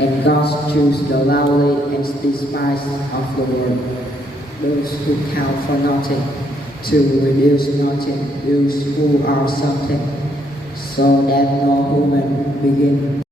And God chose the lowly and despised of the world, those who count for nothing, to reduce nothing, those who are something, so that no human begin